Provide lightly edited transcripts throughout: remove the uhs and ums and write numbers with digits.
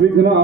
विघ्ना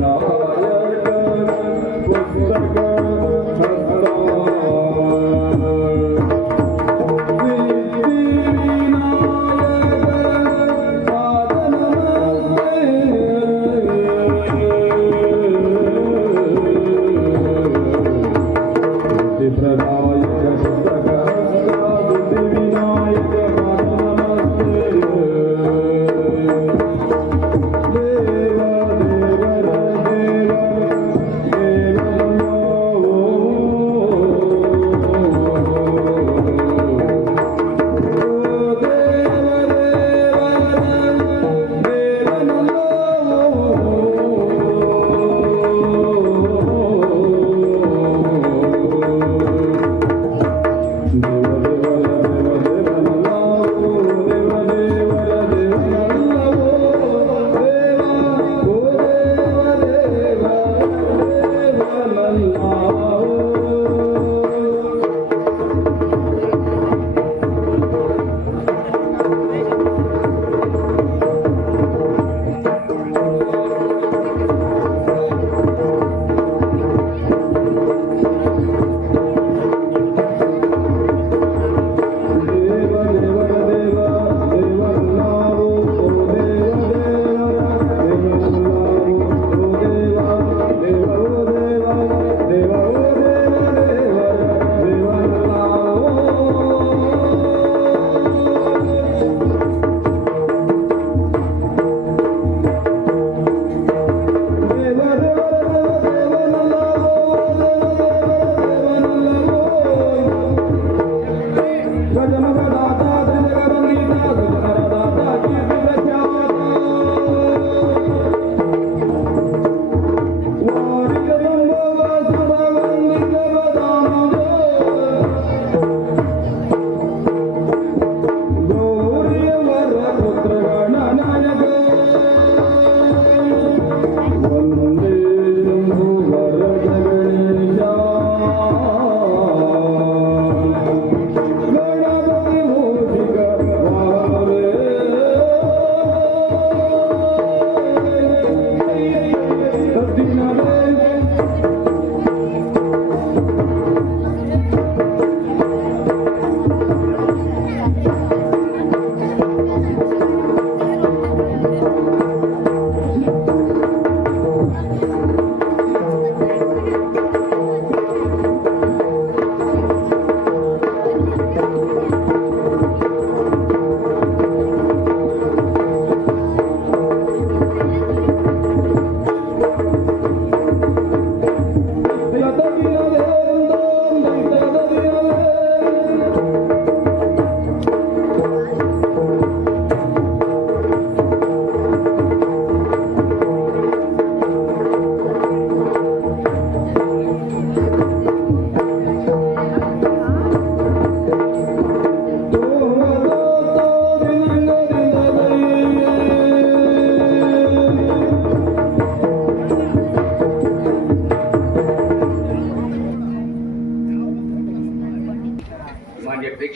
Naya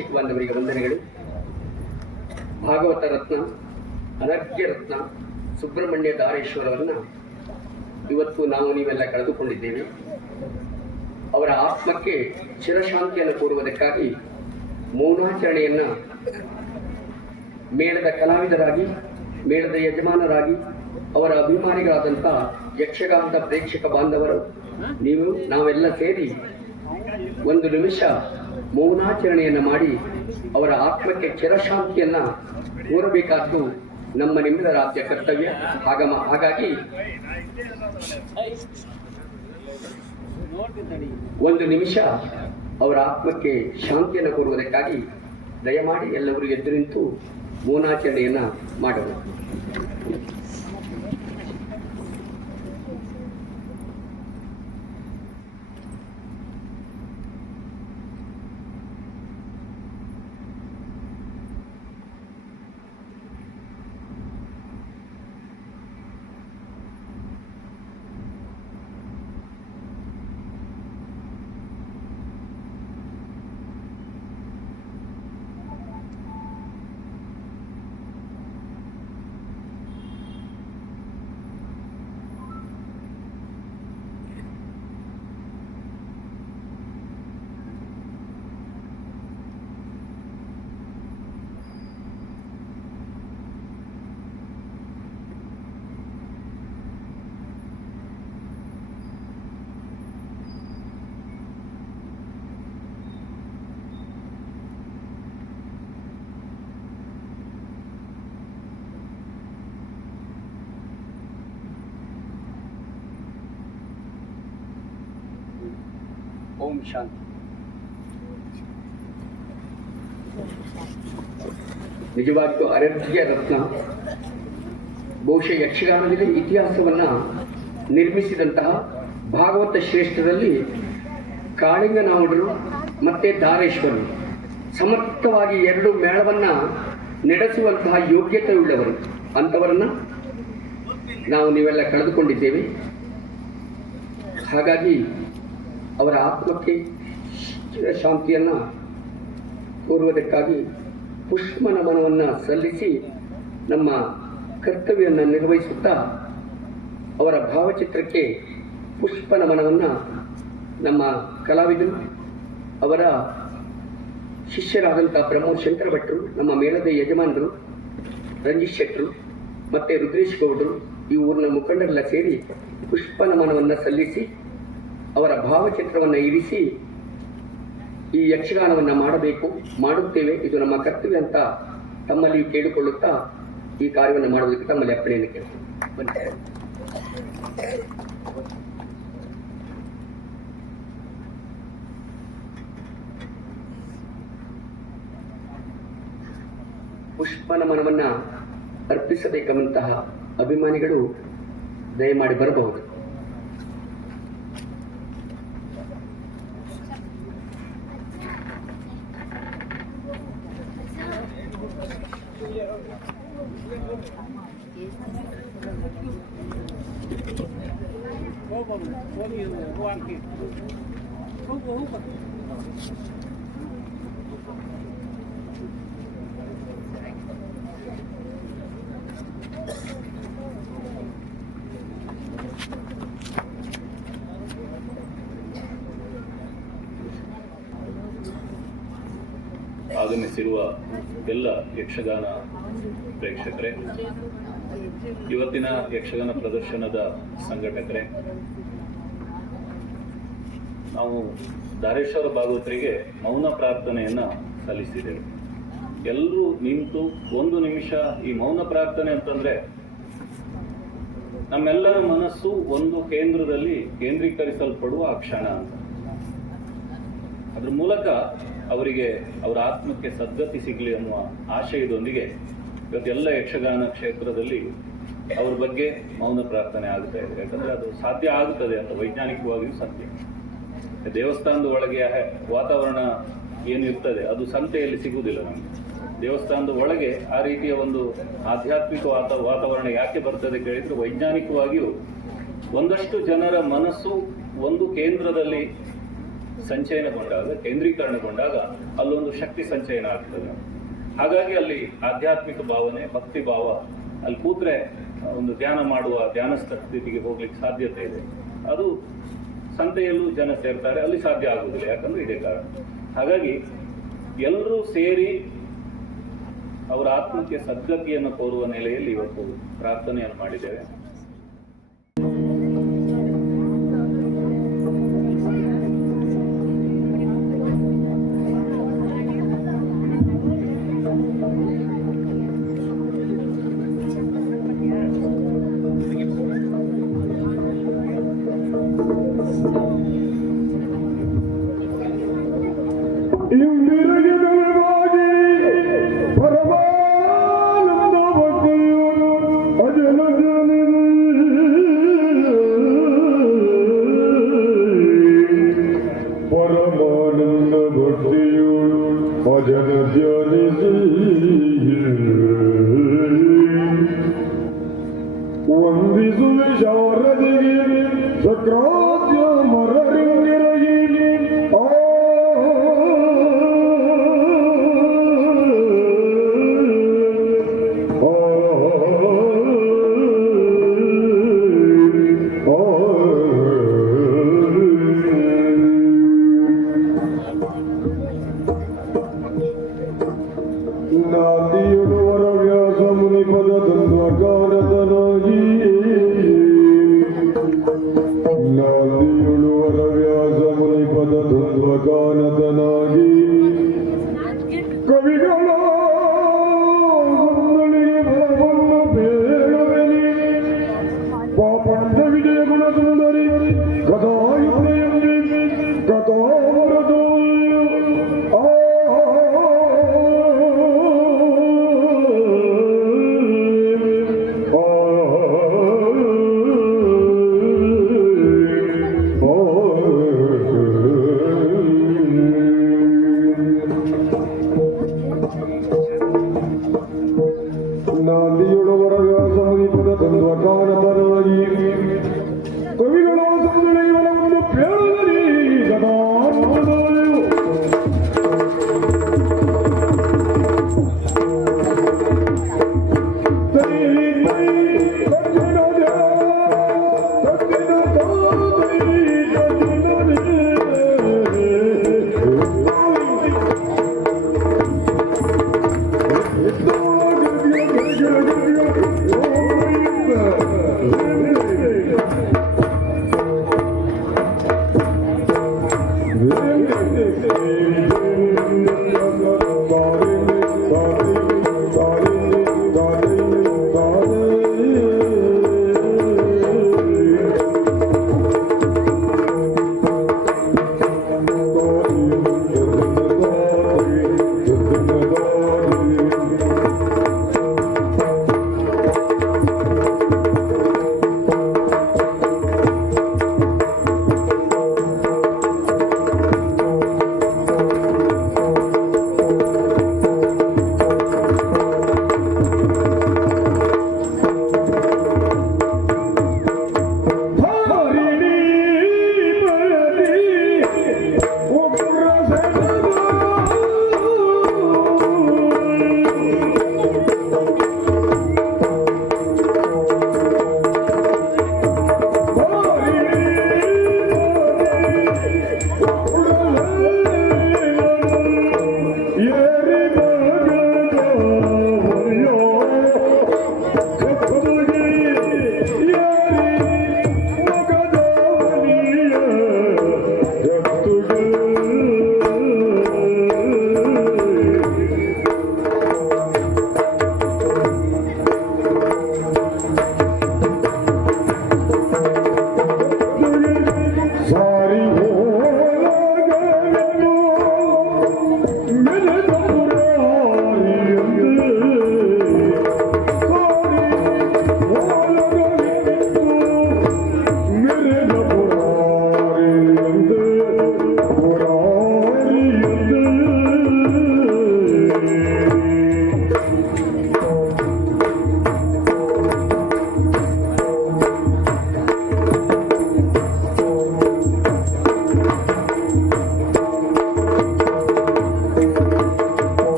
ಪ್ರೇಕ್ಷಕ ಬಾಂಧವರಿಗೆ ವಂದನೆಗಳು. ಭಾಗವತ ರತ್ನ, ಅನರ್ಘ್ಯ ರತ್ನ ಸುಬ್ರಹ್ಮಣ್ಯ ದಾರೇಶ್ವರರನ್ನ ಇವತ್ತು ನಾವು ನೀವೆಲ್ಲ ಕಳೆದುಕೊಂಡಿದ್ದೇವೆ. ಅವರ ಆತ್ಮಕ್ಕೆ ಚಿರಶಾಂತಿಯನ್ನು ಕೋರುವುದಕ್ಕಾಗಿ ಮೌನಾಚರಣೆಯನ್ನ ಮೇಳದ ಕಲಾವಿದರಾಗಿ, ಮೇಳದ ಯಜಮಾನರಾಗಿ, ಅವರ ಅಭಿಮಾನಿಗಳಾದಂಥ ಯಕ್ಷಗಾನದ ಪ್ರೇಕ್ಷಕ ಬಾಂಧವರು, ನಾವೆಲ್ಲ ಸೇರಿ ಒಂದು ನಿಮಿಷ ಮೌನಾಚರಣೆಯನ್ನು ಮಾಡಿ ಅವರ ಆತ್ಮಕ್ಕೆ ಚಿರಶಾಂತಿಯನ್ನ ಕೋರಬೇಕಾದ್ದು ನಮ್ಮ ನಿಮ್ಮೆಲ್ಲರ ಆದ್ಯ ಕರ್ತವ್ಯ. ಹಾಗಾಗಿ ಒಂದು ನಿಮಿಷ ಅವರ ಆತ್ಮಕ್ಕೆ ಶಾಂತಿಯನ್ನು ಕೋರುವುದಕ್ಕಾಗಿ ದಯಮಾಡಿ ಎಲ್ಲರೂ ಎದ್ದು ನಿಂತು ಮೌನಾಚರಣೆಯನ್ನ ಮಾಡೋಣ. ಓಂ ಶಾಂತಿ. ನಿಜವಾಗಿಯೂ ಅನರ್ಘ್ಯ ರತ್ನ ಬಹುಶಃ ಯಕ್ಷಗಾನದಲ್ಲಿ ಇತಿಹಾಸವನ್ನ ನಿರ್ಮಿಸಿದಂತಹ ಭಾಗವತ ಶ್ರೇಷ್ಠರಲ್ಲಿ ಕಾಳಿಂಗನಾವುಡರು ಮತ್ತೆ ದಾರೇಶ್ವರರು ಸಮರ್ಥವಾಗಿ ಎರಡು ಮೇಳವನ್ನ ನಡೆಸುವಂತಹ ಯೋಗ್ಯತೆಯುಳ್ಳವರು. ಅಂಥವರನ್ನ ನಾವು ನೀವೆಲ್ಲ ಕಳೆದುಕೊಂಡಿದ್ದೇವೆ. ಹಾಗಾಗಿ ಅವರ ಆತ್ಮಕ್ಕೆ ಶಾಂತಿಯನ್ನು ಕೋರುವುದಕ್ಕಾಗಿ ಪುಷ್ಪ ನಮನವನ್ನು ಸಲ್ಲಿಸಿ ನಮ್ಮ ಕರ್ತವ್ಯವನ್ನು ನಿರ್ವಹಿಸುತ್ತಾ ಅವರ ಭಾವಚಿತ್ರಕ್ಕೆ ಪುಷ್ಪ ನಮನವನ್ನು ನಮ್ಮ ಕಲಾವಿದರು, ಅವರ ಶಿಷ್ಯರಾದಂಥ ಪ್ರಮೋದ್ ಶಂಕರ ಭಟ್ರು, ನಮ್ಮ ಮೇಳದ ಯಜಮಾನರು ರಂಜಿತ್ ಶೆಟ್ಟರು ಮತ್ತು ರುದ್ರೇಶ್ ಗೌಡರು, ಈ ಊರಿನ ಮುಖಂಡರೆಲ್ಲ ಸೇರಿ ಪುಷ್ಪ ನಮನವನ್ನು ಸಲ್ಲಿಸಿ ಅವರ ಭಾವಚಿತ್ರವನ್ನು ಇರಿಸಿ ಈ ಯಕ್ಷಗಾನವನ್ನು ಮಾಡುತ್ತೇವೆ, ಇದು ನಮ್ಮ ಕರ್ತವ್ಯ ಅಂತ ತಮ್ಮಲ್ಲಿ ಕೇಳಿಕೊಳ್ಳುತ್ತಾ ಈ ಕಾರ್ಯವನ್ನು ಮಾಡುವುದಕ್ಕೆ ತಮ್ಮಲ್ಲಿ ಅಪ್ಪಣೆಯನ್ನು ಕೇಳ್ತೇವೆ. ಪುಷ್ಪ ನಮನವನ್ನು ಅರ್ಪಿಸಬೇಕೆಂಬಂತಹ ಅಭಿಮಾನಿಗಳು ದಯಮಾಡಿ ಬರಬಹುದು. ಆಗಮಿಸಿರುವ ಎಲ್ಲ ಯಕ್ಷಗಾನ ಪ್ರೇಕ್ಷಕರೇ, ಇವತ್ತಿನ ಯಕ್ಷಗಾನ ಪ್ರದರ್ಶನದ ಸಂಘಟಕರೇ, ನಾವು ದಾರೇಶ್ವರ ಭಾಗವತರಿಗೆ ಮೌನ ಪ್ರಾರ್ಥನೆಯನ್ನು ಸಲ್ಲಿಸಿದ್ದೇವೆ. ಎಲ್ಲರೂ ನಿಂತು ಒಂದು ನಿಮಿಷ ಈ ಮೌನ ಪ್ರಾರ್ಥನೆ ಅಂತಂದರೆ ನಮ್ಮೆಲ್ಲರ ಮನಸ್ಸು ಒಂದು ಕೇಂದ್ರದಲ್ಲಿ ಕೇಂದ್ರೀಕರಿಸಲ್ಪಡುವ ಆ ಕ್ಷಣ ಅಂತ. ಅದ್ರ ಮೂಲಕ ಅವರಿಗೆ ಅವರ ಆತ್ಮಕ್ಕೆ ಸದ್ಗತಿ ಸಿಗಲಿ ಅನ್ನುವ ಆಶಯದೊಂದಿಗೆ ಇವತ್ತೆಲ್ಲ ಯಕ್ಷಗಾನ ಕ್ಷೇತ್ರದಲ್ಲಿ ಅವ್ರ ಬಗ್ಗೆ ಮೌನ ಪ್ರಾರ್ಥನೆ ಆಗ್ತಾ ಇದೆ. ಯಾಕಂದರೆ ಅದು ಸಾಧ್ಯ ಆಗುತ್ತದೆ ಅಂತ ವೈಜ್ಞಾನಿಕವಾಗಿಯೂ ಸತ್ಯ. ದೇವಸ್ಥಾನದ ಒಳಗೆ ವಾತಾವರಣ ಏನಿರ್ತದೆ ಅದು ಸಂತೆಯಲ್ಲಿ ಸಿಗುವುದಿಲ್ಲ ನಮಗೆ. ದೇವಸ್ಥಾನದ ಒಳಗೆ ಆ ರೀತಿಯ ಒಂದು ಆಧ್ಯಾತ್ಮಿಕ ವಾತಾವರಣ ಯಾಕೆ ಬರ್ತದೆ ಕೇಳಿದರೆ, ವೈಜ್ಞಾನಿಕವಾಗಿಯೂ ಒಂದಷ್ಟು ಜನರ ಮನಸ್ಸು ಒಂದು ಕೇಂದ್ರದಲ್ಲಿ ಸಂಚಯನಗೊಂಡಾಗ, ಕೇಂದ್ರೀಕರಣಗೊಂಡಾಗ ಅಲ್ಲೊಂದು ಶಕ್ತಿ ಸಂಚಯನ ಆಗ್ತದೆ. ಹಾಗಾಗಿ ಅಲ್ಲಿ ಆಧ್ಯಾತ್ಮಿಕ ಭಾವನೆ, ಭಕ್ತಿ ಭಾವ, ಅಲ್ಲಿ ಕೂತ್ರೆ ಒಂದು ಧ್ಯಾನ ಮಾಡುವ ಧ್ಯಾನಸ್ಥ ಸ್ಥಿತಿಗೆ ಹೋಗ್ಲಿಕ್ಕೆ ಸಾಧ್ಯತೆ ಇದೆ. ಅದು ಸಂತೆಯಲ್ಲೂ ಜನ ಸೇರ್ತಾರೆ, ಅಲ್ಲಿ ಸಾಧ್ಯ ಆಗುವುದಿಲ್ಲ, ಯಾಕಂದ್ರೆ ಇದೇ ಕಾರಣ. ಹಾಗಾಗಿ ಎಲ್ಲರೂ ಸೇರಿ ಅವರ ಆತ್ಮಕ್ಕೆ ಸದ್ಗತಿಯನ್ನು ಕೋರುವ ನೆಲೆಯಲ್ಲಿ ಇವತ್ತು ಪ್ರಾರ್ಥನೆಯನ್ನು ಮಾಡಿದ್ದೇವೆ.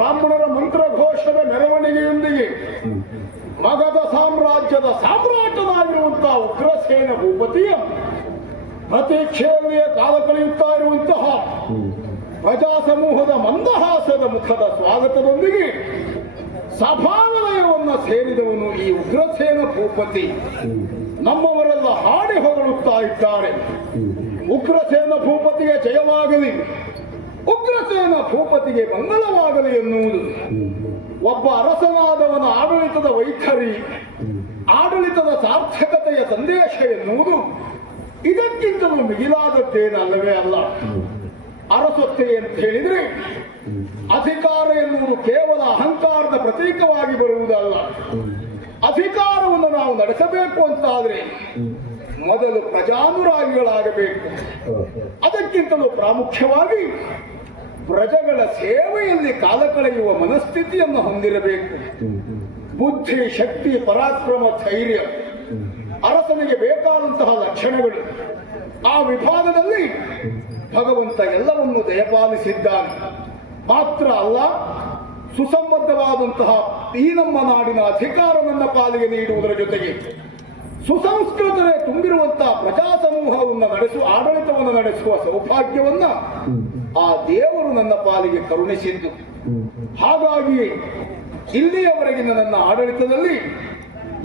ಬ್ರಾಹ್ಮಣರ ಮಂತ್ರಘೋಷದ ಮೆರವಣಿಗೆಯೊಂದಿಗೆ ಮಗಧ ಸಾಮ್ರಾಜ್ಯದ ಸಾಮ್ರಾಟನಾಗಿರುವಂತಹ ಉಗ್ರಸೇನ ಭೂಪತಿಯ ಪ್ರತೀಕ್ಷೆಯಲ್ಲಿಯೇ ಕಾಲ ಕಳೆಯುತ್ತಾ ಇರುವಂತಹ ಪ್ರಜಾ ಸಮೂಹದ ಮಂದಹಾಸದ ಮುಖದ ಸ್ವಾಗತದೊಂದಿಗೆ ಸಭಾವಲಯವನ್ನು ಸೇರಿದವನು ಈ ಉಗ್ರಸೇನ ಭೂಪತಿ. ನಮ್ಮವರೆಲ್ಲ ಹಾಡಿ ಹೊಗಳುತ್ತಾ ಇದ್ದಾರೆ. ಉಗ್ರಸೇನ ಭೂಪತಿಗೆ ಜಯವಾಗಲಿ, ಉಗ್ರಸೇನ ಭೂಪತಿಗೆ ಮಂಗಲವಾಗಲಿ ಎನ್ನುವುದು ಒಬ್ಬ ಅರಸನಾದವನ ಆಡಳಿತದ ವೈಖರಿ, ಆಡಳಿತದ ಸಾರ್ಥಕತೆಯ ಸಂದೇಶ ಎನ್ನುವುದು ಇದಕ್ಕಿಂತಲೂ ಮಿಗಿಲಾದದ್ದೇನಲ್ಲವೇ ಅಲ್ಲ. ಅರಸೊತ್ತೆ ಅಂತ ಹೇಳಿದ್ರೆ ಅಧಿಕಾರ ಎನ್ನುವುದು ಕೇವಲ ಅಹಂಕಾರದ ಪ್ರತೀಕವಾಗಿ ಬರುವುದಲ್ಲ. ಅಧಿಕಾರವನ್ನು ನಾವು ನಡೆಸಬೇಕು ಅಂತಾದ್ರೆ ಮೊದಲು ಪ್ರಜಾನುರಾಗಿಗಳಾಗಬೇಕು. ಅದಕ್ಕಿಂತಲೂ ಪ್ರಾಮುಖ್ಯವಾಗಿ ಪ್ರಜೆಗಳ ಸೇವೆಯಲ್ಲಿ ಕಾಲ ಕಳೆಯುವ ಮನಸ್ಥಿತಿಯನ್ನು ಹೊಂದಿರಬೇಕು. ಬುದ್ಧಿ, ಶಕ್ತಿ, ಪರಾಕ್ರಮ, ಧೈರ್ಯ ಅರಸನಿಗೆ ಬೇಕಾದಂತಹ ಲಕ್ಷಣಗಳು. ಆ ವಿಭಾಗದಲ್ಲಿ ಭಗವಂತ ಎಲ್ಲವನ್ನು ದಯಪಾಲಿಸಿದ್ದಾನೆ. ಮಾತ್ರ ಅಲ್ಲ, ಸುಸಂಬದ್ಧವಾದಂತಹ ಈ ನಮ್ಮ ನಾಡಿನ ಅಧಿಕಾರ ನನ್ನ ಪಾಲಿಗೆ ನೀಡುವುದರ ಜೊತೆಗೆ ಸುಸಂಸ್ಕೃತತೆ ತುಂಬಿರುವಂತಹ ಪ್ರಜಾ ಸಮೂಹವನ್ನು ಆಡಳಿತವನ್ನು ನಡೆಸುವ ಸೌಭಾಗ್ಯವನ್ನ ಆ ದೇವರು ನನ್ನ ಪಾಲಿಗೆ ಕರುಣಿಸಿದ್ದು. ಹಾಗಾಗಿ ಇಲ್ಲಿಯವರೆಗಿನ ನನ್ನ ಆಡಳಿತದಲ್ಲಿ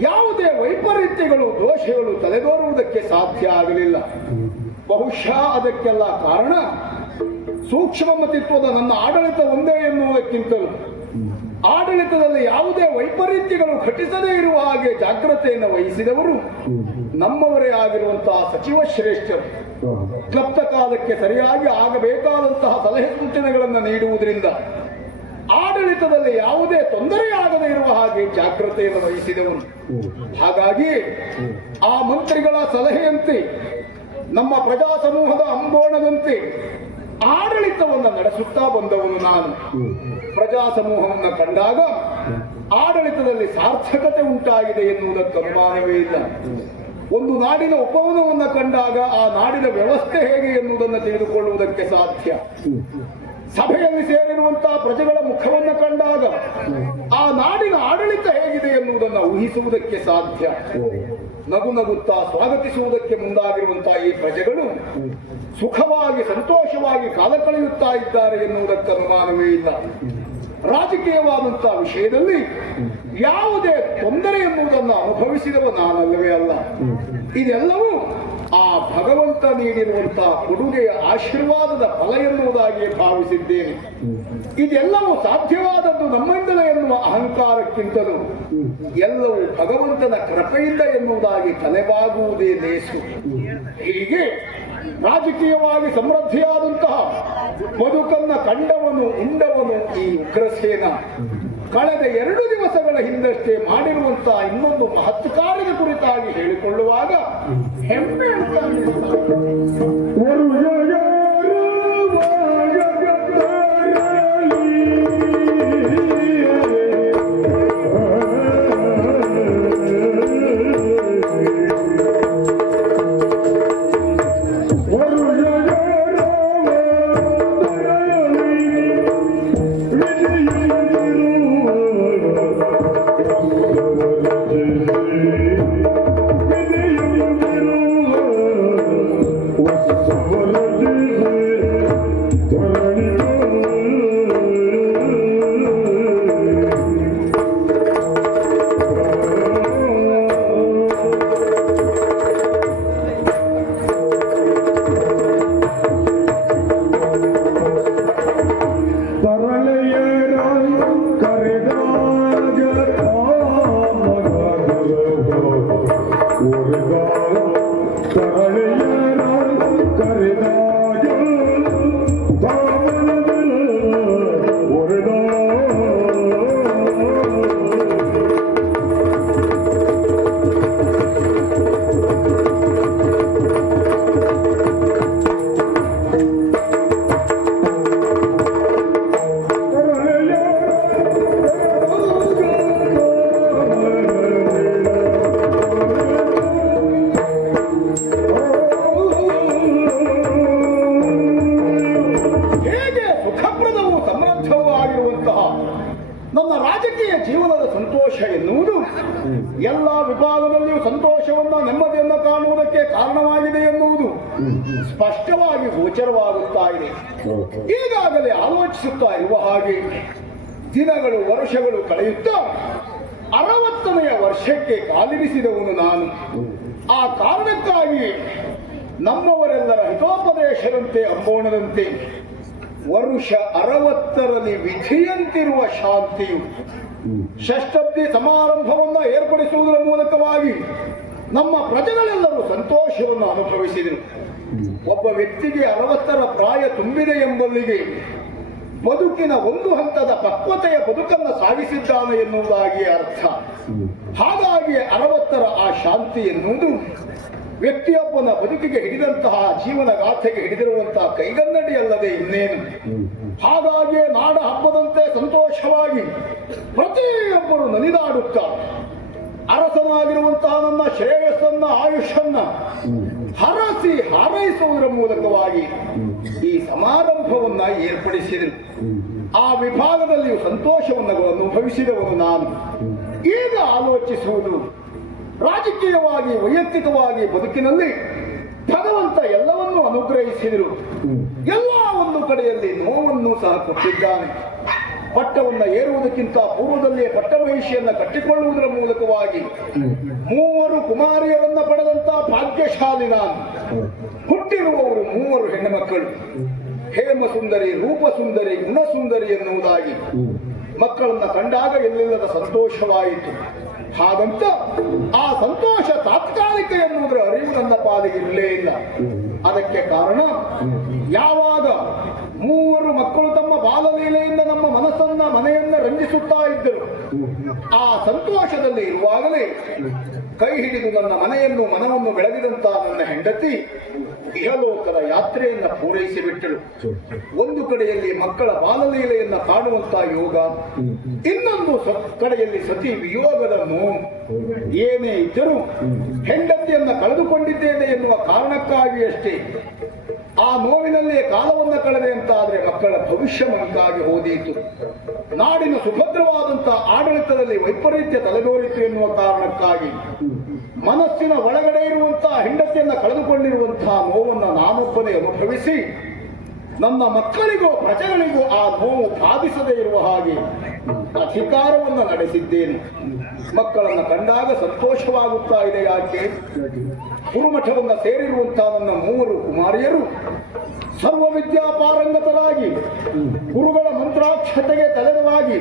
ಯಾವುದೇ ವೈಪರೀತ್ಯಗಳು, ದೋಷಗಳು ತಲೆದೋರುವುದಕ್ಕೆ ಸಾಧ್ಯ ಆಗಲಿಲ್ಲ. ಬಹುಶಃ ಅದಕ್ಕೆಲ್ಲ ಕಾರಣ ಸೂಕ್ಷ್ಮಮತಿತ್ವದ ನನ್ನ ಆಡಳಿತ ಒಂದೇ ಎನ್ನುವುದಕ್ಕಿಂತಲೂ ಆಡಳಿತದಲ್ಲಿ ಯಾವುದೇ ವೈಪರೀತ್ಯಗಳು ಘಟಿಸದೇ ಇರುವ ಹಾಗೆ ಜಾಗ್ರತೆಯನ್ನು ವಹಿಸಿದವರು ನಮ್ಮವರೇ ಆಗಿರುವಂತಹ ಸಚಿವ ಶ್ರೇಷ್ಠರು. ಕ್ಲಪ್ತ ಕಾಲಕ್ಕೆ ಸರಿಯಾಗಿ ಆಗಬೇಕಾದಂತಹ ಸಲಹೆ ಸೂಚನೆಗಳನ್ನು ನೀಡುವುದರಿಂದ ಆಡಳಿತದಲ್ಲಿ ಯಾವುದೇ ತೊಂದರೆಯಾಗದೇ ಇರುವ ಹಾಗೆ ಜಾಗ್ರತೆಯನ್ನು ವಹಿಸಿದವರು. ಹಾಗಾಗಿ ಆ ಮಂತ್ರಿಗಳ ಸಲಹೆಯಂತೆ, ನಮ್ಮ ಪ್ರಜಾ ಸಮೂಹದ ಅಂಬೋಣದಂತೆ ಆಡಳಿತವನ್ನು ನಡೆಸುತ್ತಾ ಬಂದವನು ನಾನು. ಪ್ರಜಾ ಸಮೂಹವನ್ನು ಕಂಡಾಗ ಆಡಳಿತದಲ್ಲಿ ಸಾರ್ಥಕತೆ ಉಂಟಾಗಿದೆ ಎನ್ನುವುದಕ್ಕೆ ಅನುಮಾನವೇ ಇಲ್ಲ. ಒಂದು ನಾಡಿನ ಉಪವನವನ್ನು ಕಂಡಾಗ ಆ ನಾಡಿನ ವ್ಯವಸ್ಥೆ ಹೇಗೆ ಎನ್ನುವುದನ್ನು ತಿಳಿದುಕೊಳ್ಳುವುದಕ್ಕೆ ಸಾಧ್ಯ. ಸಭೆಯಲ್ಲಿ ಸೇರಿರುವಂತಹ ಪ್ರಜೆಗಳ ಮುಖವನ್ನು ಕಂಡಾಗ ಆ ನಾಡಿನ ಆಡಳಿತ ಹೇಗಿದೆ ಎನ್ನುವುದನ್ನು ಊಹಿಸುವುದಕ್ಕೆ ಸಾಧ್ಯ. ನಗು ನಗುತ್ತಾ ಸ್ವಾಗತಿಸುವುದಕ್ಕೆ ಮುಂದಾಗಿರುವಂತಹ ಈ ಪ್ರಜೆಗಳು ಸುಖವಾಗಿ, ಸಂತೋಷವಾಗಿ ಕಾಲ ಕಳೆಯುತ್ತಾ ಇದ್ದಾರೆ ಎನ್ನುವುದಕ್ಕೆ ಅನುಮಾನವೇ ಇಲ್ಲ. ರಾಜಕೀಯವಾದಂತಹ ವಿಷಯದಲ್ಲಿ ಯಾವುದೇ ತೊಂದರೆ ಎನ್ನುವುದನ್ನು ಅನುಭವಿಸಿದವ ನಾನಲ್ಲವೇ ಅಲ್ಲ. ಇದೆಲ್ಲವೂ ಆ ಭಗವಂತ ನೀಡಿರುವಂತಹ ಕೊಡುಗೆಯ ಆಶೀರ್ವಾದದ ಫಲ ಎನ್ನುವುದಾಗಿ ಭಾವಿಸಿದ್ದೇನೆ. ಇದೆಲ್ಲವೂ ಸಾಧ್ಯವಾದದ್ದು ನಮ್ಮಿಂದಲೇ ಎನ್ನುವ ಅಹಂಕಾರಕ್ಕಿಂತಲೂ ಎಲ್ಲವೂ ಭಗವಂತನ ಕೃಪೆಯಿಂದ ಎನ್ನುವುದಾಗಿ ತಲೆಬಾಗುವುದೇ ಲೇಸು. ಹೀಗೆ ರಾಜಕೀಯವಾಗಿ ಸಮೃದ್ಧಿಯಾದಂತಹ ಬದುಕನ್ನ ಕಂಡವನು, ಉಂಡವನು ಈ ಉಗ್ರಸೇನ ಕಳೆದ 2 ದಿವಸಗಳ ಹಿಂದಷ್ಟೇ ಮಾಡಿರುವಂತಹ ಇನ್ನೊಂದು ಮಹತ್ ಕಾರ್ಯದ ಕುರಿತಾಗಿ ಹೇಳಿಕೊಳ್ಳುವಾಗ ಹೆಮ್ಮೆ ಅಂತ What ನನ್ನ ರಾಜಕೀಯ ಜೀವನದ ಸಂತೋಷ ಎನ್ನುವುದು ಎಲ್ಲ ವಿಭಾಗದಲ್ಲಿಯೂ ಸಂತೋಷವನ್ನ ನೆಮ್ಮದಿಯನ್ನು ಕಾಣುವುದಕ್ಕೆ ಕಾರಣವಾಗಿದೆ ಎನ್ನುವುದು ಸ್ಪಷ್ಟವಾಗಿ ಗೋಚರವಾಗುತ್ತಾ ಇದೆ. ಈಗಾಗಲೇ ಆಲೋಚಿಸುತ್ತಾ ಇರುವ ಹಾಗೆ ದಿನಗಳು ವರ್ಷಗಳು ಕಳೆಯುತ್ತಾ 60ನೆಯ ವರ್ಷಕ್ಕೆ ಕಾಲಿರಿಸಿದವನು ನಾನು. ಆ ಕಾರಣಕ್ಕಾಗಿ ನಮ್ಮವರೆಲ್ಲರ ಹಿತೋಪದೇಶದಂತೆ ಅಂಬೋಣದಂತೆ ವರುಷ 60ರಲ್ಲಿ ವಿಧಿಯಂತಿರುವ ಶಾಂತಿಯು ಷಷ್ಠಬ್ದಿ ಸಮಾರಂಭವನ್ನು ಏರ್ಪಡಿಸುವುದರ ಮೂಲಕವಾಗಿ ನಮ್ಮ ಪ್ರಜೆಗಳೆಲ್ಲರೂ ಸಂತೋಷವನ್ನು ಅನುಭವಿಸಿದರು. ಒಬ್ಬ ವ್ಯಕ್ತಿಗೆ 60ರ ಪ್ರಾಯ ತುಂಬಿದೆ ಎಂಬಲ್ಲಿಗೆ ಬದುಕಿನ ಒಂದು ಹಂತದ ಪಕ್ವತೆಯ ಬದುಕನ್ನು ಸಾಗಿಸಿದ್ದಾನೆ ಎನ್ನುವುದಾಗಿ ಅರ್ಥ. ಹಾಗಾಗಿ 60ರ ಆ ಶಾಂತಿ ಎನ್ನುವುದು ವ್ಯಕ್ತಿಯೊಬ್ಬನ ಬದುಕಿಗೆ ಹಿಡಿದಂತಹ ಜೀವನ ಗಾಥೆಗೆ ಹಿಡಿದಿರುವಂತಹ ಕೈಗನ್ನಡಿ ಅಲ್ಲದೆ ಇನ್ನೇನು. ಹಾಗಾಗಿ ನಾಡ ಹಬ್ಬದಂತೆ ಸಂತೋಷವಾಗಿ ಪ್ರತಿಯೊಬ್ಬರು ನಲಿದಾಡುತ್ತಾ ಅರಸನಾಗಿರುವಂತಹ ನನ್ನ ಶ್ರೇಯಸ್ಸನ್ನ ಆಯುಷನ್ನ ಹರಸಿ ಹಾರೈಸುವುದರ ಮೂಲಕವಾಗಿ ಈ ಸಮಾರಂಭವನ್ನ ಏರ್ಪಡಿಸಿದರು. ಆ ವಿಭಾಗದಲ್ಲಿಯೂ ಸಂತೋಷವನ್ನು ಅನುಭವಿಸಿದವನು ನಾನು. ಈಗ ಆಲೋಚಿಸುವುದು ರಾಜಕೀಯವಾಗಿ ವೈಯಕ್ತಿಕವಾಗಿ ಬದುಕಿನಲ್ಲಿ ಭಗವಂತ ಎಲ್ಲವನ್ನೂ ಅನುಗ್ರಹಿಸಿದರು. ಎಲ್ಲ ಒಂದು ಕಡೆಯಲ್ಲಿ ನೋವನ್ನು ಸಹ ಕೊಟ್ಟಿದ್ದಾನೆ. ಪಟ್ಟವನ್ನು ಏರುವುದಕ್ಕಿಂತ ಪೂರ್ವದಲ್ಲಿಯೇ ಪಟ್ಟಮಹಿಷಿಯನ್ನು ಕಟ್ಟಿಕೊಳ್ಳುವುದರ ಮೂಲಕವಾಗಿ 3 ಕುಮಾರಿಯರನ್ನ ಪಡೆದಂತಹ ಭಾಗ್ಯಶಾಲಿ ನಾನು. ಹುಟ್ಟಿರುವವರು 3 ಹೆಣ್ಣು ಮಕ್ಕಳು, ಹೇಮಸುಂದರಿ, ರೂಪಸುಂದರಿ, ಗುಣಸುಂದರಿ ಎನ್ನುವುದಾಗಿ. ಮಕ್ಕಳನ್ನ ಕಂಡಾಗ ಎಲ್ಲಿಲ್ಲದ ಸಂತೋಷವಾಯಿತು. ಹಾಗಂತ ಆ ಸಂತೋಷ ತಾತ್ಕಾಲಿಕ ಎನ್ನುವುದರ ಅರಿವು ನನ್ನ ಪಾಲಿಗೆ ಇರಲೇ ಇಲ್ಲ. ಅದಕ್ಕೆ ಕಾರಣ ಯಾವಾಗ 3 ಮಕ್ಕಳು ತಮ್ಮ ಬಾಲಲೀಲೆಯಿಂದ ನಮ್ಮ ಮನಸ್ಸನ್ನ ಮನೆಯನ್ನ ರಂಜಿಸುತ್ತಾ ಇದ್ದರು, ಆ ಸಂತೋಷದಲ್ಲಿ ಇರುವಾಗಲೇ ಕೈ ಹಿಡಿದು ನನ್ನ ಮನೆಯನ್ನು ಮನವನ್ನು ಬೆಳಗಿದಂತ ನನ್ನ ಹೆಂಡತಿ ಇಹಲೋಕದ ಯಾತ್ರೆಯನ್ನ ಪೂರೈಸಿಬಿಟ್ಟಳು. ಒಂದು ಕಡೆಯಲ್ಲಿ ಮಕ್ಕಳ ಬಾಲಲೀಲೆಯನ್ನ ಕಾಣುವಂತ ಯೋಗ, ಇನ್ನೊಂದು ಕಡೆಯಲ್ಲಿ ಸತಿ ವಿಯೋಗದ ನೋವು. ಏನೇ ಇದ್ದರೂ ಹೆಂಡತಿಯನ್ನ ಕಳೆದುಕೊಂಡಿದ್ದೇನೆ ಎನ್ನುವ ಕಾರಣಕ್ಕಾಗಿ ಅಷ್ಟೇ ಆ ನೋವಿನಲ್ಲೇ ಕಾಲವನ್ನು ಕಳೆದೆ ಅಂತ ಆದ್ರೆ ಮಕ್ಕಳ ಭವಿಷ್ಯ ಮಂಕಾಗಿ ಹೋದೀತು. ನಾಡಿನ ಸುಭದ್ರವಾದಂತಹ ಆಡಳಿತದಲ್ಲಿ ವೈಪರೀತ್ಯ ತಲೆದೋರಿತು ಎನ್ನುವ ಕಾರಣಕ್ಕಾಗಿ ಮನಸ್ಸಿನ ಒಳಗಡೆ ಇರುವಂತಹ ಹೆಂಡತಿಯನ್ನ ಕಳೆದುಕೊಂಡಿರುವಂತಹ ನೋವನ್ನು ನಾನೊಬ್ಬನೇ ಅನುಭವಿಸಿ ನನ್ನ ಮಕ್ಕಳಿಗೂ ಪ್ರಜೆಗಳಿಗೂ ಆ ನೋವು ಬಾಧಿಸದೇ ಇರುವ ಹಾಗೆ ಅಧಿಕಾರವನ್ನು ನಡೆಸಿದ್ದೇನೆ. ಮಕ್ಕಳನ್ನು ಕಂಡಾಗ ಸಂತೋಷವಾಗುತ್ತಾ ಇದೆ. ಯಾಕೆ? ಗುರುಮಠವನ್ನು ಸೇರಿರುವಂತಹ ನನ್ನ 3 ಕುಮಾರಿಯರು ಸರ್ವ ವಿದ್ಯಾಪಾರಂಗತರಾಗಿ ಗುರುಗಳ ಮಂತ್ರಾಕ್ಷತೆಗೆ ತಲೆದವಾಗಿ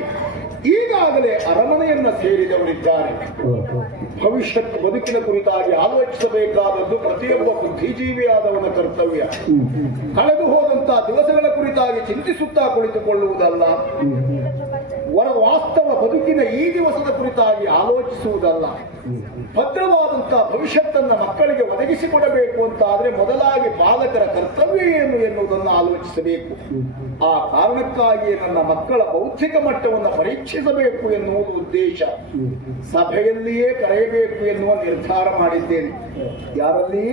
ಈಗಾಗಲೇ ಅರಮನೆಯನ್ನ ಸೇರಿದವರಿದ್ದಾರೆ. ಭವಿಷ್ಯತ್ ಬದುಕಿನ ಕುರಿತಾಗಿ ಆಲೋಚಿಸಬೇಕಾದದ್ದು ಪ್ರತಿಯೊಬ್ಬ ಬುದ್ಧಿಜೀವಿಯಾದವನ ಕರ್ತವ್ಯ. ಕಳೆದು ಹೋದಂತಹ ದಿವಸಗಳ ಕುರಿತಾಗಿ ಚಿಂತಿಸುತ್ತಾ ಕುಳಿತುಕೊಳ್ಳುವುದಲ್ಲ, ವಾಸ್ತವ ಬದುಕಿನ ಈ ದಿವಸದ ಕುರಿತಾಗಿ ಆಲೋಚಿಸುವುದಲ್ಲ. ಭದ್ರವಾದಂತಹ ಭವಿಷ್ಯತ್ತನ್ನ ಮಕ್ಕಳಿಗೆ ಒದಗಿಸಿಕೊಡಬೇಕು ಅಂತ ಆದ್ರೆ ಮೊದಲಾಗಿ ಬಾಲಕರ ಕರ್ತವ್ಯ ಏನು ಎನ್ನುವುದನ್ನು ಆಲೋಚಿಸಬೇಕು. ಆ ಕಾರಣಕ್ಕಾಗಿ ನನ್ನ ಮಕ್ಕಳ ಬೌದ್ಧಿಕ ಮಟ್ಟವನ್ನು ಪರೀಕ್ಷಿಸಬೇಕು ಎನ್ನುವುದು ಉದ್ದೇಶ. ಸಭೆಯಲ್ಲಿಯೇ ಕರೆಯಬೇಕು ಎನ್ನುವ ನಿರ್ಧಾರ ಮಾಡಿದ್ದೇನೆ. ಯಾರಲ್ಲಿ?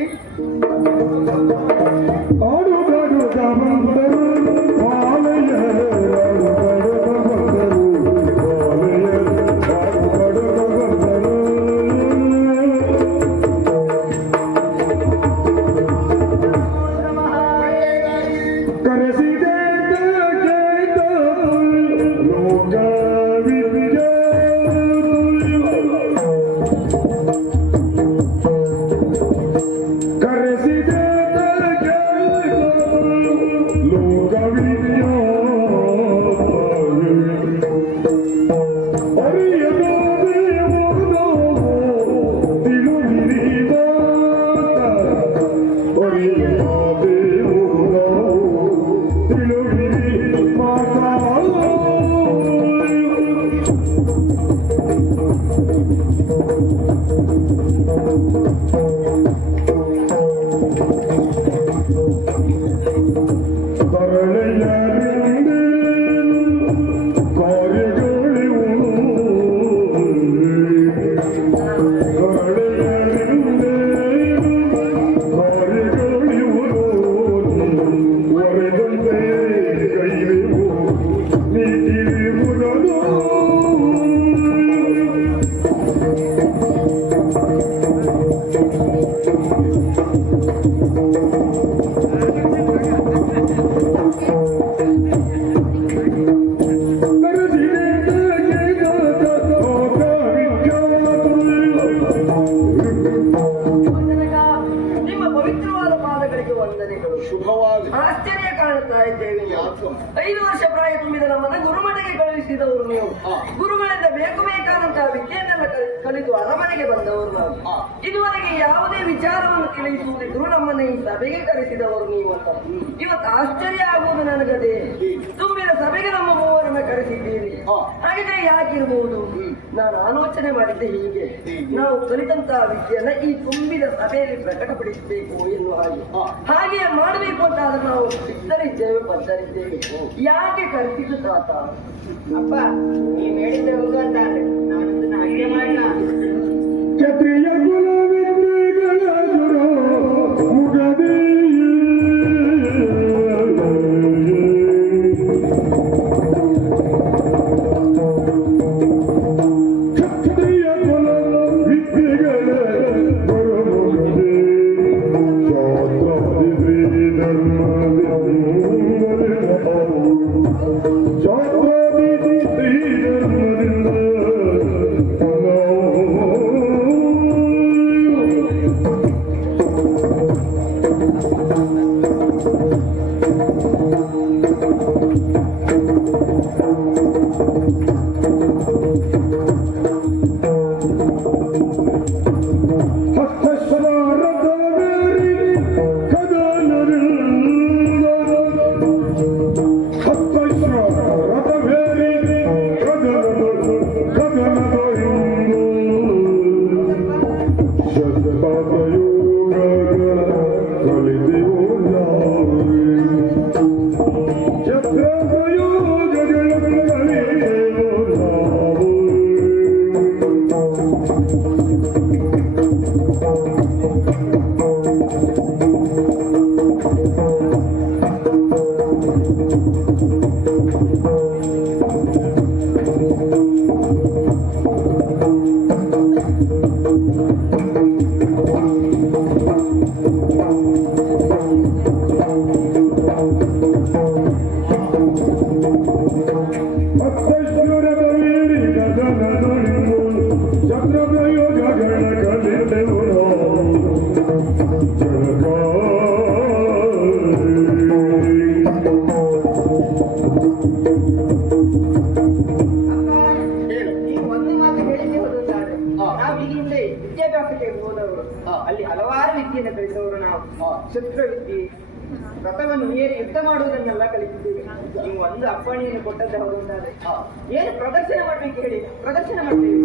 ಎನಿಸಿದವರು ನೀವು. ಹಾ. ಗುರುಗಳಿಂದ ಬೇಕಾದಂತಹ ವಿದ್ಯೆಯನ್ನೆಲ್ಲ ಕಲಿತು ಅರಮನೆಗೆ ಬಂದವರು ನಾವು. ಹಾ. ಇದುವರೆಗೆ ಯಾವುದೇ ವಿಚಾರವನ್ನು ತಿಳಿಸುವುದಿದ್ರು ನಮ್ಮನ್ನ ಈ ಸಭೆಗೆ ಕರೆಸಿದವರು ನೀವು ಅಂತ. ಇವತ್ತು ಆಶ್ಚರ್ಯ ಆಗುವುದು ನನಗದೇ. ತುಂಬಿದ ಸಭೆಗೆ ನಮ್ಮ ಮೂವರನ್ನ ಕರೆಸಿದ್ದೀರಿ. ಹಾ. ಹಾಗಿದ್ರೆ ಯಾಕಿರ್ಬಹುದು? ನಾನು ಆಲೋಚನೆ ಮಾಡಿದ್ದೆ ಹೀಗೆ, ನಾವು ಕಲಿತಂತಹ ವಿದ್ಯೆಯನ್ನ ಈ ತುಂಬಿದ ಸಭೆಯಲ್ಲಿ ಪ್ರಕಟಪಡಿಸಬೇಕು ಎನ್ನುವ ಹಾಗೆ. ಹಾಗೆ ಮಾಡಬೇಕು ಅಂತ ಆದ್ರೆ ನಾವು ಸಿದ್ಧರಿದ್ದೇವೆ, ಬದ್ಧರಿದ್ದೇವೆ. ಯಾಕೆ ಕರೆಸಿದ್ದು ತಾತ? ಅಪ್ಪ ನೀವ್ ಹೇಳಿದ್ದೆ ಹೌದು ಅಂತ ಆದ್ರೆ ನಾನು ಇದನ್ನ ಹಾಗೆ ಮಾಡಲ್ಲ. ಕ್ಷತ್ರಿಯ ಕುಲವಿದ್ಯೆಗಳ ಗುರು ಮುಗದೇ ಕ್ಷತ್ರಿಯ ಕುಲ ವಿದ್ಯೆಗಳ ಗುರು ಮುಗದೇ ಶಾಸ್ತ್ರಾದಿ ಶ್ರೀ ಶಾಸ್ತ್ರಾದಿ ಶ್ರೀ ಧರ್ಮದಿಂದ ನೀವು ಒಂದು ಮಾತು ಹೇಳಿದ್ದೆ ಹೌದು ಅಂತ ಆದ್ರೆ ನಾವು ಈಗ ಹಿಂದೆ ವಿದ್ಯಾಭ್ಯಾಸಕ್ಕೆ ಹೋದವರು, ಅಲ್ಲಿ ಹಲವಾರು ವಿದ್ಯೆಯನ್ನು ಕಲಿತವರು ನಾವು. ಶಸ್ತ್ರ ವಿದ್ಯೆ, ರಥವನ್ನು ಏರಿ ಯುದ್ಧ ಮಾಡುವುದನ್ನೆಲ್ಲ ಕಲಿತಿದ್ದೇವೆ. ನೀವು ಒಂದು ಅಪ್ಪಣೆಯನ್ನು ಕೊಟ್ಟದ್ದೆ ಹೌದು ಅಂತಾದ್ರೆ ಏನು ಪ್ರದರ್ಶನ ಮಾಡ್ಬೇಕು ಹೇಳಿ, ಪ್ರದರ್ಶನ ಮಾಡ್ತೇವೆ.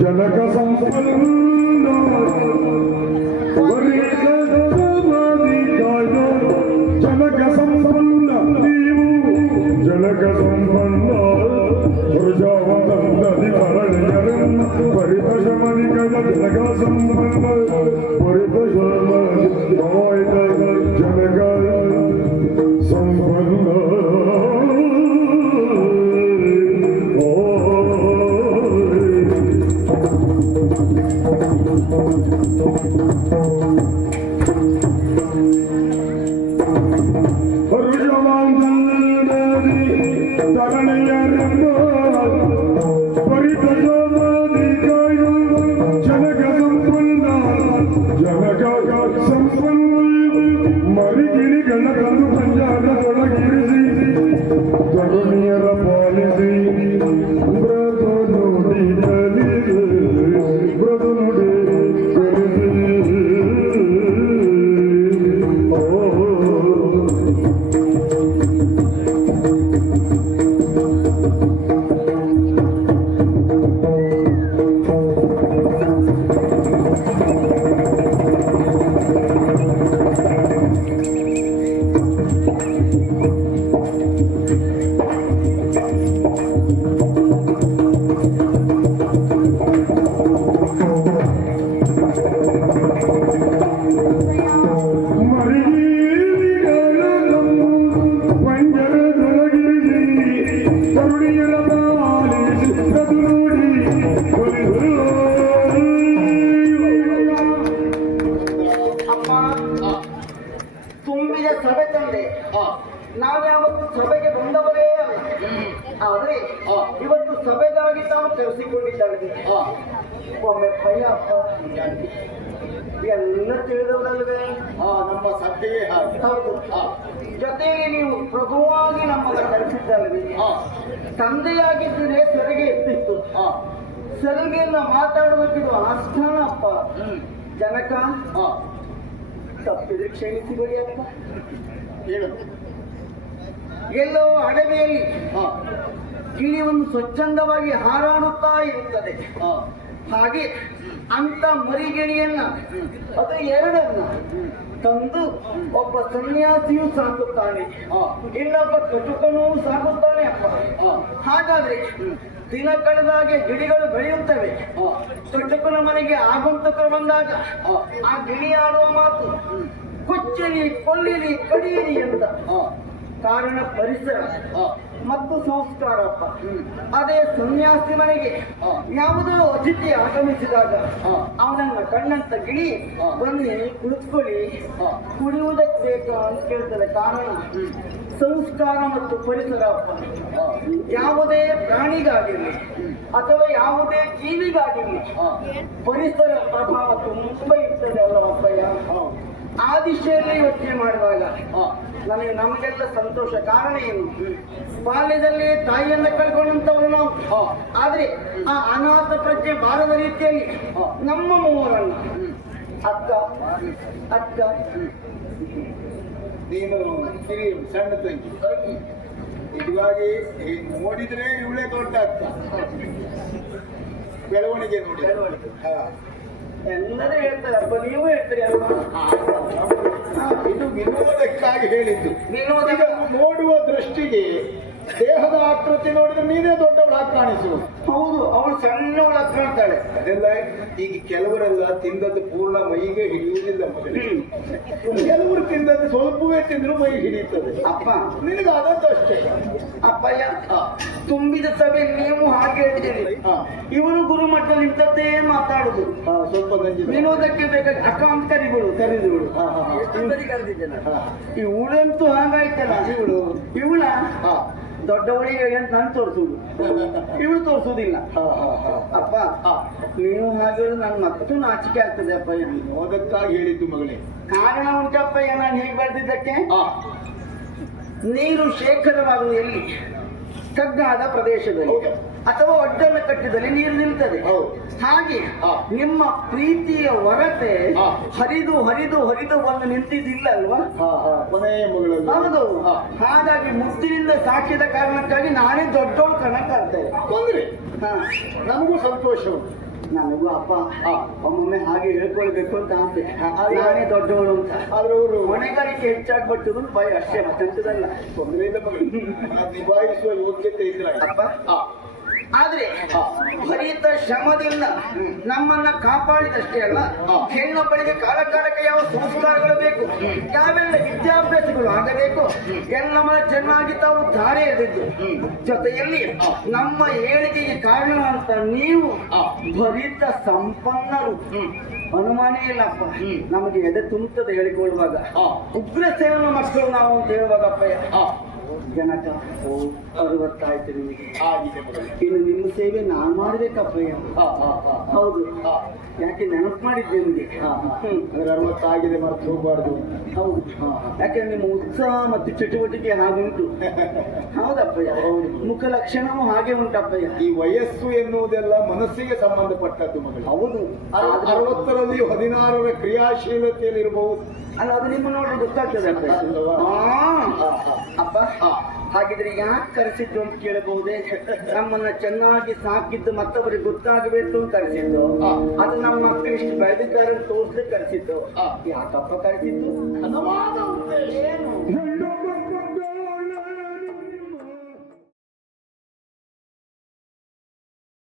ಜನಕ ಸಂಪನ್ನ ಜನಕ ಸಂಪನ್ನ ನೀವು ಜನಕ ಸಂಪನ್ನ ಪ್ರಜಾವಂದಿ ಭರಣಿಯರನ್ನ ಪರಿತ ಶಮನಿಕದ ಜನಕ ಸಂಪನ್ನ ಪರಿತ ಶಮನಿ ಜನಕ ಸಂಪನ್ನ ಮರಿಗಿಣಿಗಳನ್ನು ಪಂಜಾರದೊಳಗಿರಿಸಿ ತರುಣಿಯರ ಪಾಲಿಸಿ ಬ್ರತು ನುಡಿ ಕಲಿಸಿ ಬ್ರತು ನುಡಿ ಕಲಿಸಿ ತುಂಬಿದ ಸಭೆ ತಂದೆ ನಾವ್ಯಾವತ್ತು ಸಭೆಗೆ ಬಂದವರೇ ಅಲ್ಲ. ಆದ್ರೆ ಇವತ್ತು ಸಭೆಗಾಗಿ ತಾವು ಕರೆಸಿಕೊಂಡಿದ್ದಾಳೆ. ಒಮ್ಮೆ ಭಯ ಎಲ್ಲ ತಿಳಿದವರಲ್ವೇ? ನಮ್ಮ ಸಭೆಯೇ ಹಾಗೆ. ಹೌದು. ಜೊತೆಗೆ ನೀವು ಪ್ರಭುವಾಗಿ ನಮ್ಮನ್ನ ಕರೆಸಿದ್ದಲ್ವೇ? ತಂದೆಯಾಗಿದ್ದರೆ ಸೆರಗೆ ಎತ್ತಿತ್ತು. ಸೆರಗೆಯನ್ನ ಮಾತಾಡುವುದಿರುವ ಆಸ್ಥಾನ ಅಪ್ಪ. ಜನಕ ತಪ್ಪಿದ್ರೆ ಕ್ಷಮಿಸಿ ಬಿಡಿ ಅಪ್ಪ. ಹೇಳು. ಎಲ್ಲೋ ಅಡವಿಯಲ್ಲಿ ಗಿಳಿ ಒಂದು ಸ್ವಚ್ಛಂದವಾಗಿ ಹಾರಾಡುತ್ತಾ ಇರುತ್ತದೆ. ಹಾಗೆ ಅಂತ ಮರಿಗಿಳಿಯನ್ನ ಅದು ಎರಡನ್ನ ತಂದು ಒಬ್ಬ ಸನ್ಯಾಸಿಯು ಸಾಕುತ್ತಾನೆ, ಇನ್ನೊಬ್ಬ ಕಟುಕನೂ ಸಾಕುತ್ತಾನೆ ಅಪ್ಪ. ಹಾಗಾದ್ರೆ ದಿನ ಕಳೆದಾಗೆ ಗಿಳಿಗಳು ಬೆಳೆಯುತ್ತವೆ. ಕಟುಕನ ಮನೆಗೆ ಆಗಂತಕರು ಬಂದಾಗ ಆ ಗಿಳಿ ಆಡುವ ಮಾತು ಕೊಚ್ಚಿರಿ, ಕೊಲ್ಲಿರಿ, ಕಡಿಯಿರಿ ಅಂತ. ಕಾರಣ ಪರಿಸರ ಮತ್ತು ಸಂಸ್ಕಾರಪ್ಪ. ಅದೇ ಸನ್ಯಾಸಿ ಮನೆಗೆ ಯಾವುದೋ ಅತಿಥಿ ಆಗಮಿಸಿದಾಗ ಅವನನ್ನ ಕಣ್ಣಂತ ಗಿಳಿ ಬನ್ನಿ ಕುಳಿತುಕೊಳ್ಳಿ, ಕುಡಿಯುವುದಕ್ಕೆ ಬೇಕಾ ಅಂತ ಕೇಳ್ತಾರೆ. ಕಾರಣ ಸಂಸ್ಕಾರ ಮತ್ತು ಪರಿಸರ ಅಪ್ಪ. ಯಾವುದೇ ಪ್ರಾಣಿಗಾಗಿರಲಿ ಅಥವಾ ಯಾವುದೇ ಜೀವಿಗಾಗಿರಲಿ ಪರಿಸರ ಪ್ರಭಾವ ತುಂಬ ಇರ್ತದೆ ಅಲ್ಲವಪ್ಪಯ್ಯ. ಆ ದಿಶೆಯಲ್ಲಿ ಯೋಚನೆ ಮಾಡಿದಾಗ ನಮಗೆಲ್ಲ ಸಂತೋಷ. ಕಾರಣ ಏನು? ಬಾಲ್ಯದಲ್ಲಿ ತಾಯಿಯನ್ನ ಕಳ್ಕೊಂಡಂತವ್ರು ನಾವು. ಆದ್ರೆ ಆ ಅನಾಥ ಪ್ರಜ್ಞೆ ಬಾರದ ರೀತಿಯಲ್ಲಿ ನಮ್ಮ ಮೂವರನ್ನ ಅಕ್ಕ ಅಕ್ಕ ನೀನು ಹಿರಿಯ ಸಣ್ಣ ತಂಗಿ, ನಿಜವಾಗಿ ನೋಡಿದ್ರೆ ಇವಳೇ ದೊಡ್ಡ ಅಕ್ಕ. ಬೆಳವಣಿಗೆ ನೋಡಿ ಎಲ್ಲರೂ ಹೇಳ್ತಾರಪ್ಪ, ನೀವು ಹೇಳ್ತೀರಿ ಅಲ್ವಾ? ಇದು ವಿನೋದಕ್ಕಾಗಿ ಹೇಳಿದ್ದು. ವಿನೋದ ನೋಡುವ ದೃಷ್ಟಿಗೆ ದೇಹದ ಆಕೃತಿ ನೋಡಿದ್ರೆ ನೀನೇ ದೊಡ್ಡವಳಾಗಿ ಕಾಣಿಸುವುದು. ಹೌದು, ಅವಳು ಸಣ್ಣವಳ ಕಾಣ್ತಾಳೆ. ಅದೆಲ್ಲ ಈಗ ಕೆಲವರೆಲ್ಲ ತಿಂದದ್ದು ಪೂರ್ಣ ಮೈಗೆ ಹಿಡಿಯುವುದಿಲ್ಲ ಮೊದಲೇ. ಕೆಲವರು ತಿಂದದ್ದು ಸ್ವಲ್ಪವೇ ತಿಂದ್ರು ಮೈ ಹಿಡಿಯುತ್ತದೆ. ಅಪ್ಪ, ನಿನಗಾದದ್ದು ಅಷ್ಟೇ. ಅಪ್ಪಯ್ಯ, ತುಂಬಿದ ಸಭೆ ನೀವು ಹಾಗೆ ಹೇಳಿದ್ದೀರಿ. ಇವನು ಗುರುಮಠದಲ್ಲಿ ಇಂಥದ್ದೇ ಮಾತಾಡುದು. ಸ್ವಲ್ಪ ಗಂಜಿ ವಿನೋದಕ್ಕೆ ಬೇಕಾದ ಅಕ್ಕ ಅಂತ ಕರಿಬಿಡು, ಕರೆದುಬಿಡು. ಎಷ್ಟೊಂದರಿ ಕರೆದಿದ್ದೆ ನಾನು. ಇವಳಂತೂ ಹಾಗಾಯ್ತಲ್ಲ. ಇವಳ ದೊಡ್ಡವಳಿಗೆ ಅಂತ ನಾನು ತೋರಿಸುದು, ಇವಳು ತೋರಿಸುದಿಲ್ಲ. ಅಪ್ಪ, ನೀವು ಹಾಗೆ ನನ್ನ ಮತ್ತೂ ನಾಚಿಕೆ ಆಗ್ತದೆ ಅಪ್ಪಯ್ಯ. ಅದಕ್ಕಾಗಿ ಹೇಳಿದ್ದು ಮಗಳೇ. ಕಾರಣ ಉಂಟಪ್ಪಯ್ಯ ನಾನು ಹೇಗೆ ಬರ್ದಿದ್ದಕ್ಕೆ. ನೀರು ಶೇಖರವಾಗುವುದು ಎಲ್ಲಿ? ಕಗ್ಗಾದ ಪ್ರದೇಶದಲ್ಲಿ ಅಥವಾ ಒಡ್ಡನ್ನು ಕಟ್ಟಿದಲ್ಲಿ ನೀರು ನಿಲ್ತದೆ. ಹಾಗೆ ನಿಮ್ಮ ಪ್ರೀತಿಯ ಹೊರತೆ ಹರಿದು ಹರಿದು ಹರಿದು ಬಂದು ನಿಂತಿದ್ದಿಲ್ಲ ಅಲ್ವಾ? ಕೊನೆಯ ಮಗಳು. ಹೌದು. ಹಾಗಾಗಿ ಮುದ್ದಿನಿಂದ ಸಾಕಿದ ಕಾರಣಕ್ಕಾಗಿ ನಾನೇ ದೊಡ್ಡವಳು ಕಣಕ್ಕಾಗ್ತೇನೆ. ತೊಂದ್ರೆ ನಮಗೂ ಸಂತೋಷ ಉಂಟು. ನನಗೂ ಅಪ್ಪ ಒಮ್ಮೊಮ್ಮೆ ಹಾಗೆ ಹೇಳ್ಕೊಳ್ಬೇಕು ಅಂತ ಆಸೆ. ನಾನೇ ದೊಡ್ಡವಳು ಅಂತ. ಆದ್ರೆ ಅವರು ಹೊಣೆಗಾರಿಕೆ ಹೆಚ್ಚಾಗ್ಬಿಟ್ಟು ಭಯ ಅಷ್ಟೇ, ಮತ್ತೆಂತದಲ್ಲ. ತೊಂದರೆ ಇಲ್ಲ ಮಗಳು. ನಿಭಾಯಿಸುವ ಯೋಗ್ಯತೆ ಇದ್ರೆ ಅಪ್ಪ, ಆದ್ರೆ ಭರಿತ ಶ್ರಮದಿಂದ ನಮ್ಮನ್ನ ಕಾಪಾಡಿದಷ್ಟೇ ಅಲ್ಲ, ಹೆಣ್ಣೊಬ್ಬಳಿಗೆ ಕಾಲಕಾಲಕ್ಕೆ ಯಾವ ಸಂಸ್ಕಾರಗಳು ಬೇಕು, ಯಾವೆಲ್ಲ ವಿದ್ಯಾಭ್ಯಾಸಗಳು ಆಗಬೇಕು, ಎಲ್ಲವನ್ನ ಚೆನ್ನಾಗಿ ತಾವು ಧಾರೆ ಎರೆದಿದ್ದು. ಜೊತೆಯಲ್ಲಿ ನಮ್ಮ ಏಳಿಗೆಗೆ ಕಾರಣ ಅಂತ ನೀವು ಭರಿತ ಸಂಪನ್ನರು. ಅನುಮಾನೇ ಇಲ್ಲಪ್ಪ, ನಮಗೆ ಎದೆ ತುಂಬುತ್ತದೆ ಹೇಳಿಕೊಳ್ಳುವಾಗ. ಉಗ್ರಸೇನ ಮಕ್ಕಳು ನಾವು ಅಂತ ಹೇಳುವಾಗಪ್ಪ. ಜನಕ 60 ನಿಮಗೆ. ಇನ್ನು ನಿಮ್ಮ ಸೇವೆ ನಾನ್ ಮಾಡ್ಬೇಕಪ್ಪಯ್ಯ. ಹೌದು, ಯಾಕೆ ನೆನಪು ಮಾಡಿದ್ದೆ ನಿಮಗೆ. 60 ಆಗಿದೆ, ಮರ್ತು ಹೋಗ್ಬಾರ್ದು. ಹೌದು, ಯಾಕೆ ನಿಮ್ಮ ಉತ್ಸಾಹ ಮತ್ತು ಚಟುವಟಿಕೆ ಹಾಗುಂಟು. ಹೌದಪ್ಪಯ್ಯ, ಮುಖ ಲಕ್ಷಣವೂ ಹಾಗೆ ಉಂಟಪ್ಪಯ್ಯ. ಈ ವಯಸ್ಸು ಎನ್ನುವುದೆಲ್ಲ ಮನಸ್ಸಿಗೆ ಸಂಬಂಧಪಟ್ಟದ್ದು ಮಗಳು. ಹೌದು, 60ರಲ್ಲಿ 16ರ ಕ್ರಿಯಾಶೀಲತೆಯಲ್ಲಿ ಇರಬಹುದು. ಅಲ್ಲ, ಅದು ನಿಮ್ಮ ನೋಡ್ರೆ ಗೊತ್ತಾಗ್ತದೆ ಅಪ್ಪ. ಹಾಗಿದ್ರೆ ಯಾಕೆ ಕರೆಸಿದ್ದು ಅಂತ ಕೇಳಬಹುದೇ? ನಮ್ಮನ್ನ ಚೆನ್ನಾಗಿ ಸಾಕಿದ್ದು ಮತ್ತೊಬ್ಬರಿಗೆ ಗೊತ್ತಾಗಬೇಕು ಅಂತ ಕರೆಸಿದ್ದು. ಅದು ನಮ್ಮ ಮಕ್ಕಳು ಇಷ್ಟು ಬೆಳೆದಿದ್ದಾರೆ ಅಂತ ತೋರಿಸ್ಲಿಕ್ಕೆ ಕರೆಸಿದ್ದು. ಯಾಕಪ್ಪ ಕರೆಸಿದ್ದು? ಹಣವಾದ ಉದ್ದೇಶ ಏನು?